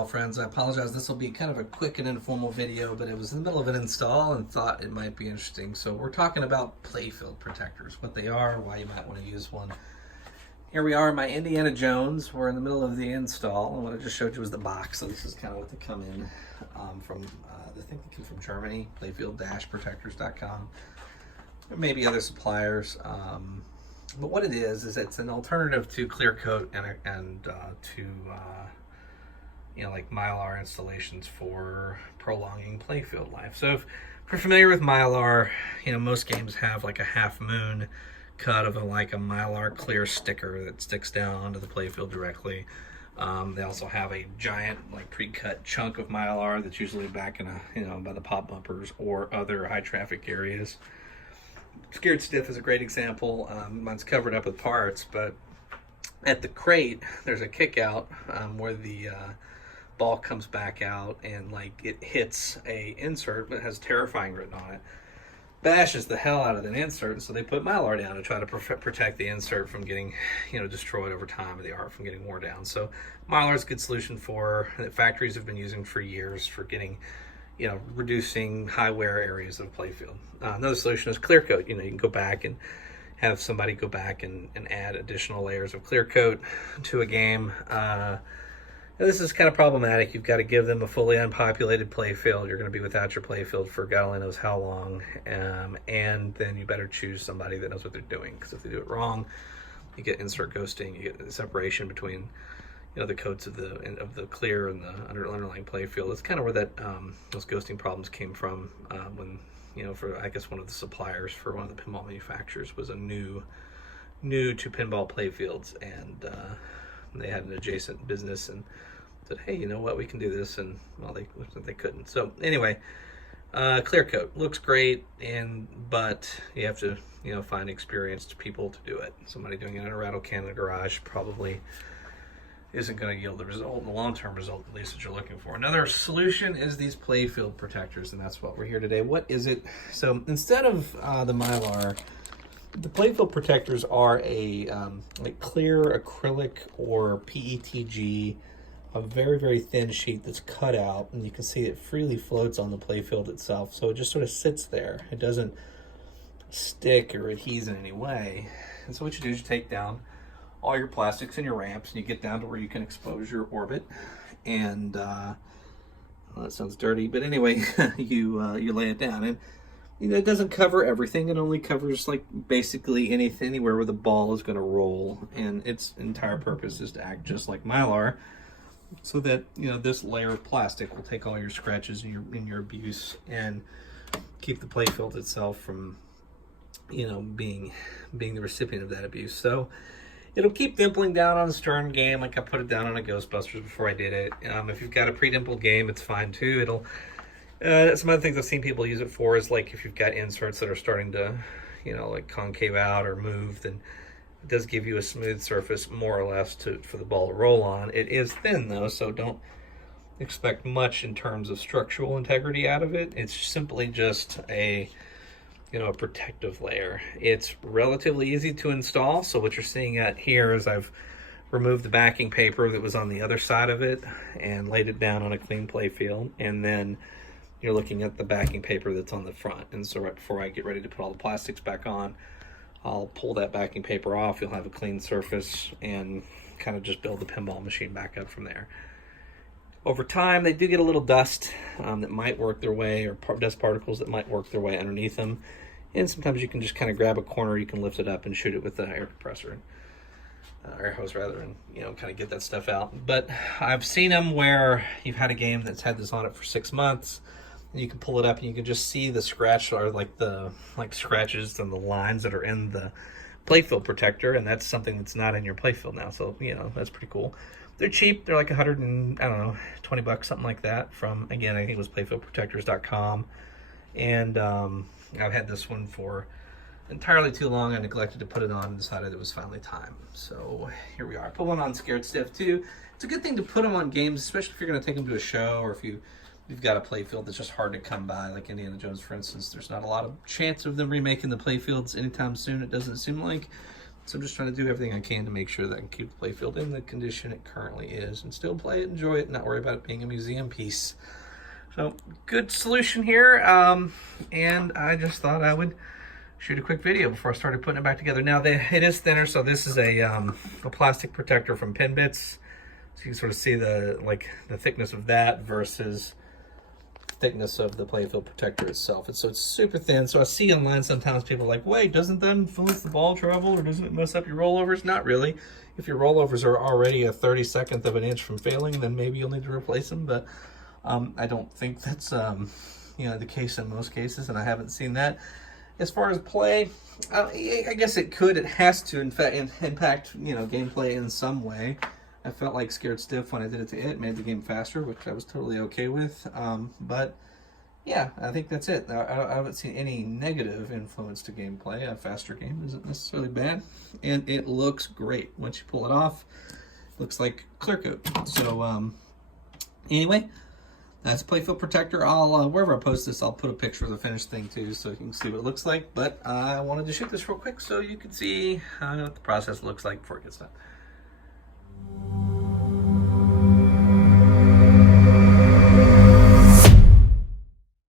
well, friends. I apologize. This will be kind of a quick and informal video, but it was in the middle of an install and thought it might be interesting. So we're talking about Playfield Protectors, what they are, why you might want to use one. Here we are, my Indiana Jones. We're in the middle of the install, and what I just showed you was the box. So this is kind of what they come in from, I think they come from Germany, Playfield-Protectors.com. There may be other suppliers. But what it is it's an alternative to clear coat and to like Mylar installations for prolonging playfield life. So if you're familiar with Mylar, most games have like a half moon cut of a Mylar clear sticker that sticks down onto the playfield directly. They also have a giant pre-cut chunk of Mylar that's usually back in by the pop bumpers or other high traffic areas. Scared Stiff is a great example. Mine's covered up with parts, but at the crate there's a kick out where the ball comes back out and it hits a insert that has Terrifying written on it, bashes the hell out of the insert, and so they put Mylar down to try to protect the insert from getting destroyed over time, or the art from getting worn down. So Mylar is a good solution that factories have been using for years for getting reducing high wear areas of playfield. Another solution is clear coat. You can go back and have somebody go back and add additional layers of clear coat to a game. This is kind of problematic. You've got to give them a fully unpopulated playfield. You're going to be without your playfield for God only knows how long. And then you better choose somebody that knows what they're doing, because if they do it wrong, you get insert ghosting, you get separation between the coats of the clear and the underlying playfield. That's kind of where that those ghosting problems came from when for I guess one of the suppliers for one of the pinball manufacturers was a new to pinball playfields, and they had an adjacent business and said, hey, you know what, we can do this, and well, they couldn't. So anyway, clear coat looks great, but you have to find experienced people to do it. Somebody doing it in a rattle can in a garage probably isn't going to yield the result, the long-term result, at least, that you're looking for. Another solution is these Playfield Protectors, and that's what we're here today. What is it? So instead of the Mylar, the Playfield Protectors are a clear acrylic or PETG, a very, very thin sheet that's cut out, and you can see it freely floats on the playfield itself. So it just sort of sits there. It doesn't stick or adhere in any way. And so what you do is you take down all your plastics and your ramps, and you get down to where you can expose your orbit, and well, that sounds dirty, but anyway, you lay it down, and it doesn't cover everything. It only covers basically anywhere where the ball is going to roll, and its entire purpose is to act just like Mylar, so that this layer of plastic will take all your scratches and your abuse and keep the playfield itself from being the recipient of that abuse. So it'll keep dimpling down on the Stern game, like I put it down on a Ghostbusters before I did it. If you've got a pre-dimpled game, it's fine too. It'll some other things I've seen people use it for is if you've got inserts that are starting to concave out or move, then it does give you a smooth surface more or less for the ball to roll on. It is thin though, so don't expect much in terms of structural integrity out of it. It's simply just a protective layer. It's relatively easy to install. So what you're seeing at here is I've removed the backing paper that was on the other side of it and laid it down on a clean playfield, and then you're looking at the backing paper that's on the front. And so right before I get ready to put all the plastics back on, I'll pull that backing paper off. You'll have a clean surface and kind of just build the pinball machine back up from there. Over time, they do get a little dust that might work their way, or dust particles that might work their way underneath them. And sometimes you can just kind of grab a corner, you can lift it up and shoot it with the air compressor, air hose rather, and kind of get that stuff out. But I've seen them where you've had a game that's had this on it for 6 months, and you can pull it up and you can just see the scratch, or the scratches and the lines that are in the playfield protector, and that's something that's not in your playfield now. So that's pretty cool. They're cheap. They're like 100 and $20, something like that. From, again, I think it was playfieldprotectors.com. And I've had this one for entirely too long. I neglected to put it on and decided it was finally time. So here we are. I put one on Scared Stiff too. It's a good thing to put them on games, especially if you're going to take them to a show, or if you've got a playfield that's just hard to come by, like Indiana Jones, for instance. There's not a lot of chance of them remaking the playfields anytime soon, it doesn't seem like. So I'm just trying to do everything I can to make sure that I can keep the playfield in the condition it currently is and still play it, enjoy it, not worry about it being a museum piece. So good solution here, and I just thought I would shoot a quick video before I started putting it back together. Now it is thinner, so this is a plastic protector from Pin Bits. So you can sort of see the thickness of that versus thickness of the Playfield Protector itself. And so it's super thin. So I see online sometimes people are like, wait, doesn't that influence the ball travel, or doesn't it mess up your rollovers? Not really. If your rollovers are already a 32nd of an inch from failing, then maybe you'll need to replace them. But I don't think that's the case in most cases, and I haven't seen that. As far as play, I guess it could. It has to, in fact, impact gameplay in some way. I felt like Scared Stiff when I did it to it. Made the game faster, which I was totally okay with. But yeah, I think that's it. I haven't seen any negative influence to gameplay. A faster game isn't necessarily bad, and it looks great once you pull it off. It looks like clear coat. So anyway. That's Playfield Protector. I'll wherever I post this, I'll put a picture of the finished thing too, so you can see what it looks like. But I wanted to shoot this real quick so you can see what the process looks like before it gets done.